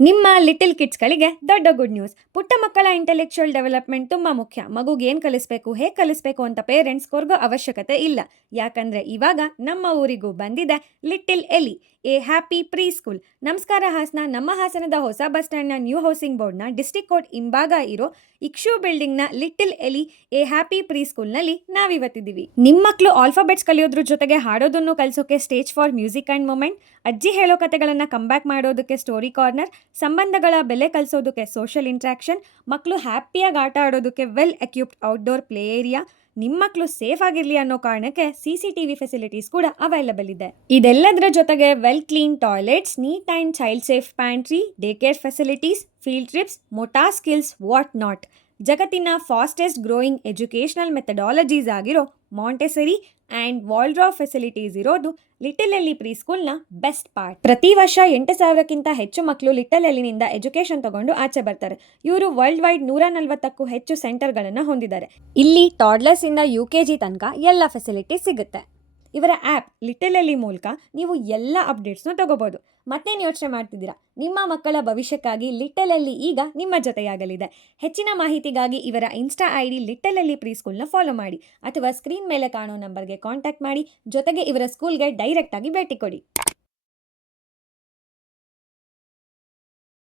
ನಿಮ್ಮ ಲಿಟಲ್ ಕಿಡ್ಸ್ಗಳಿಗೆ ದೊಡ್ಡ good news. ಪುಟ್ಟ ಮಕ್ಕಳ ಇಂಟೆಲೆಕ್ಚುಯಲ್ ಡೆವಲಪ್ಮೆಂಟ್ ತುಂಬ ಮುಖ್ಯ. ಮಗುಗೆ ಏನು ಕಲಿಸ್ಬೇಕು, ಹೇಗೆ ಕಲಿಸ್ಬೇಕು ಅಂತ ಪೇರೆಂಟ್ಸ್ ಕೊರಗೋ ಅವಶ್ಯಕತೆ ಇಲ್ಲ. ಯಾಕಂದ್ರೆ ಇವಾಗ ನಮ್ಮ ಊರಿಗೂ ಬಂದಿದೆ little Elly, a happy pre school. ನಮಸ್ಕಾರ ಹಾಸನ. ನಮ್ಮ ಹಾಸನದ ಹೊಸ ಬಸ್ ಸ್ಟ್ಯಾಂಡ್ನ ನ್ಯೂ ಹೌಸಿಂಗ್ ಬೋರ್ಡ್ನ ಡಿಸ್ಟಿಕ್ ಕೋರ್ಟ್ ಹಿಂಭಾಗ ಇರೋ ಇಕ್ಷು ಬಿಲ್ಡಿಂಗ್ನ little Elly a happy pre ಸ್ಕೂಲ್ನಲ್ಲಿ ನಾವಿವತ್ತಿದ್ದೀವಿ. ನಿಮ್ಮ ಮಕ್ಕಳು ಆಲ್ಫಾಬೆಟ್ಸ್ ಕಲಿಯೋದ್ರ ಜೊತೆಗೆ ಹಾಡೋದನ್ನು ಕಲಿಸೋಕೆ stage for music and movement, ಅಜ್ಜಿ ಹೇಳೋ ಕತೆಗಳನ್ನು ಕಂಬ್ಯಾಕ್ ಮಾಡೋದಕ್ಕೆ ಸ್ಟೋರಿ ಕಾರ್ನರ್, ಸಂಬಂಧಗಳ ಬೆಲೆ ಕಲಿಸೋದಕ್ಕೆ ಸೋಷಿಯಲ್ ಇಂಟ್ರಾಕ್ಷನ್, ಮಕ್ಕಳು ಹ್ಯಾಪಿಯಾಗಿ ಆಟ ಆಡೋದಕ್ಕೆ well equipped outdoor play area, ನಿಮ್ಮ ಮಕ್ಕಳು ಸೇಫ್ ಆಗಿರಲಿ ಅನ್ನೋ ಕಾರಣಕ್ಕೆ CCTV ಫೆಸಿಲಿಟೀಸ್ ಕೂಡ ಅವೈಲಬಲ್ ಇದೆ. ಇದೆಲ್ಲದರ ಜೊತೆಗೆ well clean toilets, neat and child safe pantry, day care facilities, field trips, motor skills, what not. ಜಗತ್ತಿನ ಫಾಸ್ಟೆಸ್ಟ್ ಗ್ರೋಯಿಂಗ್ ಎಜುಕೇಷನಲ್ ಮೆಥಡಾಲಜೀಸ್ ಆಗಿರೋ ಮಾಂಟೆಸರಿ ಆ್ಯಂಡ್ ವಾಲ್ಡ್ರಾಫ್ ಫೆಸಿಲಿಟೀಸ್ ಇರೋದು ಲಿಟಲ್ ಎಲಿ ಪ್ರೀ ಸ್ಕೂಲ್ನ best part. ಪ್ರತಿ ವರ್ಷ 8,000ಕ್ಕಿಂತ ಹೆಚ್ಚು ಮಕ್ಕಳು ಲಿಟಲ್ ಎಲಿನಿಂದ ಎಜುಕೇಷನ್ ತಗೊಂಡು ಆಚೆ ಬರ್ತಾರೆ. ಇವರು ವರ್ಲ್ಡ್ ವೈಡ್ 140ಕ್ಕೂ ಹೆಚ್ಚು ಸೆಂಟರ್ಗಳನ್ನು ಹೊಂದಿದ್ದಾರೆ. ಇಲ್ಲಿ ಟಾಡ್ಲರ್ಸ್ ಇಂದ UKG ತನಕ ಎಲ್ಲ ಫೆಸಿಲಿಟೀಸ್ ಸಿಗುತ್ತೆ. ಇವರ ಆ್ಯಪ್ ಲಿಟಲ್ ಎಲಿ ಮೂಲಕ ನೀವು ಎಲ್ಲ ಅಪ್ಡೇಟ್ಸ್ನು ತಗೋಬೋದು. ಮತ್ತೇನು ಯೋಚನೆ ಮಾಡ್ತಿದ್ದೀರಾ? ನಿಮ್ಮ ಮಕ್ಕಳ ಭವಿಷ್ಯಕ್ಕಾಗಿ ಲಿಟಲ್ ಎಲಿ ಈಗ ನಿಮ್ಮ ಜೊತೆಯಾಗಲಿದೆ. ಹೆಚ್ಚಿನ ಮಾಹಿತಿಗಾಗಿ ಇವರ insta ID little Elly pre ಸ್ಕೂಲ್ನ ಫಾಲೋ ಮಾಡಿ ಅಥವಾ ಸ್ಕ್ರೀನ್ ಮೇಲೆ ಕಾಣೋ ನಂಬರ್ಗೆ ಕಾಂಟ್ಯಾಕ್ಟ್ ಮಾಡಿ. ಜೊತೆಗೆ ಇವರ ಸ್ಕೂಲ್ಗೆ ಡೈರೆಕ್ಟಾಗಿ ಭೇಟಿ ಕೊಡಿ.